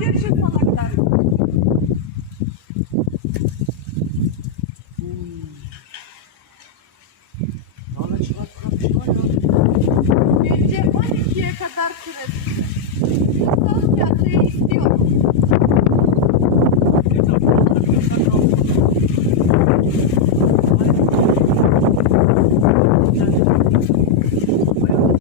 Uyandır şu salakları. Hmm. Abi çıkarttıran bir şey var ya.